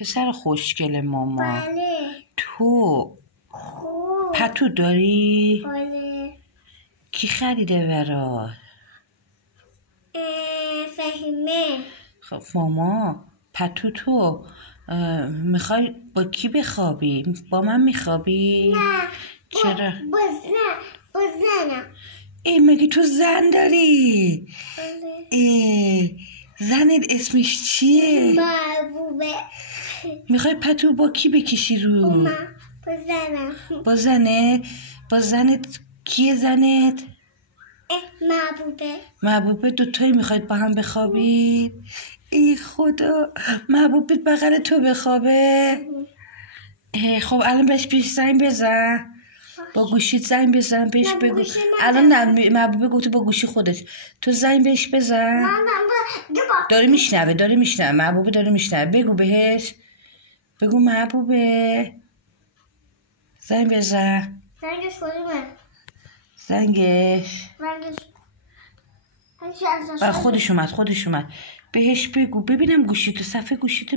پسر خوشگل ماما. بله. تو خوب. پتو داری؟ بله. کی خریده برات؟ فهیمه. خب ماما پتو تو میخوای با کی بخوابی؟ با من میخوابی؟ نه. چرا؟ با زنم. ای مگه تو زن داری؟ بله. زنت اسمش چیه؟ محبوبه. میخوای پتو با کی بکشی رو؟ با زنم. با زنه؟ با زنت کیه زنت؟ محبوبه دوتایی میخواید با هم بخوابید؟ ای خدا محبوبت بغل تو بخوابه؟ خب الان بهش زنگ بزن، با گوشیت زنگ بزن بهش بگو. الان نه محبوبه گفته با گوشی خودش، تو زنگ بهش بزن. داره میشنوه محبوبه داره میشنوه. بگو بهش، بگو محبوبه زنگ بزن. زنگش کدومه؟ زنگش خودش اومد. بهش بگو ببینم گوشیتو، صفحه گوشیتو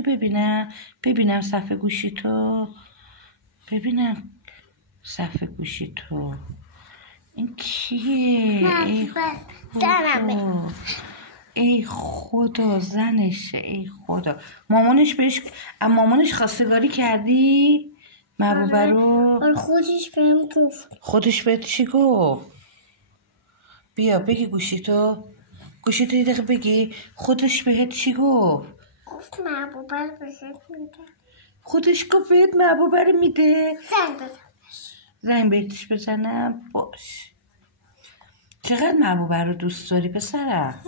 ببینم صفحه گوشیتو. این کیه؟ ای خدا زنشه. ای خدا مامانش خواستگاری کردی؟ محبوبه رو؟ خودش بهم گفت. خودش بهت چی گفت؟ بیا بگی گوشیتو یه دقیقه بگی. خودش بهت چی گفت؟ گفت محبوبه رو بهت میده. خودش گفت بهت محبوبه رو میده؟ زنگ بهش بزنم؟ باش. چقدر محبوبه رو دوست داری پسرم؟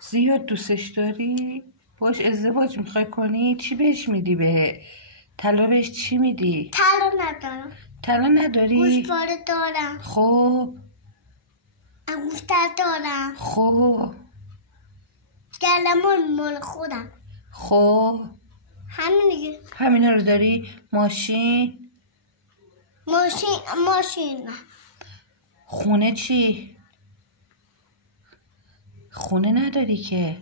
زیاد دوستش داری؟ باش ازدواج میخوای کنی؟ چی بهش میدی؟ طلا بهش چی میدی؟ طلا نداری؟ گوشواره دارم. خب انگشتر دارم. خب گلمون مال خودم. خب همین دیگه. همینا رو داری؟ ماشین نه. خونه چی؟ خونه نداری که؟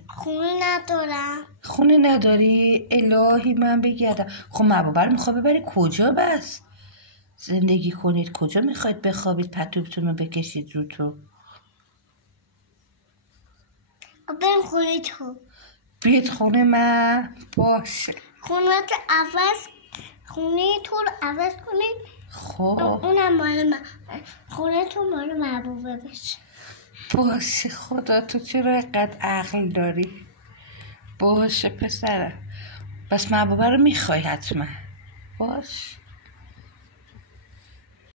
خونه نداری؟ الهی من بگردم. خب محبوبه رو میخواد ببری کجا بس زندگی کنید؟ کجا میخواید بخوابید پتوبتون رو بکشید رو تو؟ بریم خونه تو. بیاد خونه من؟ باشه. خونه تو رو عوض کنیم. خب اونم مال من. خونه تو مال محبوبه بشه. باشه. خدا تو چرا اینقدر عقل داری؟ باشه پسرم. بس محبوبه رو میخوای حتما؟ باش.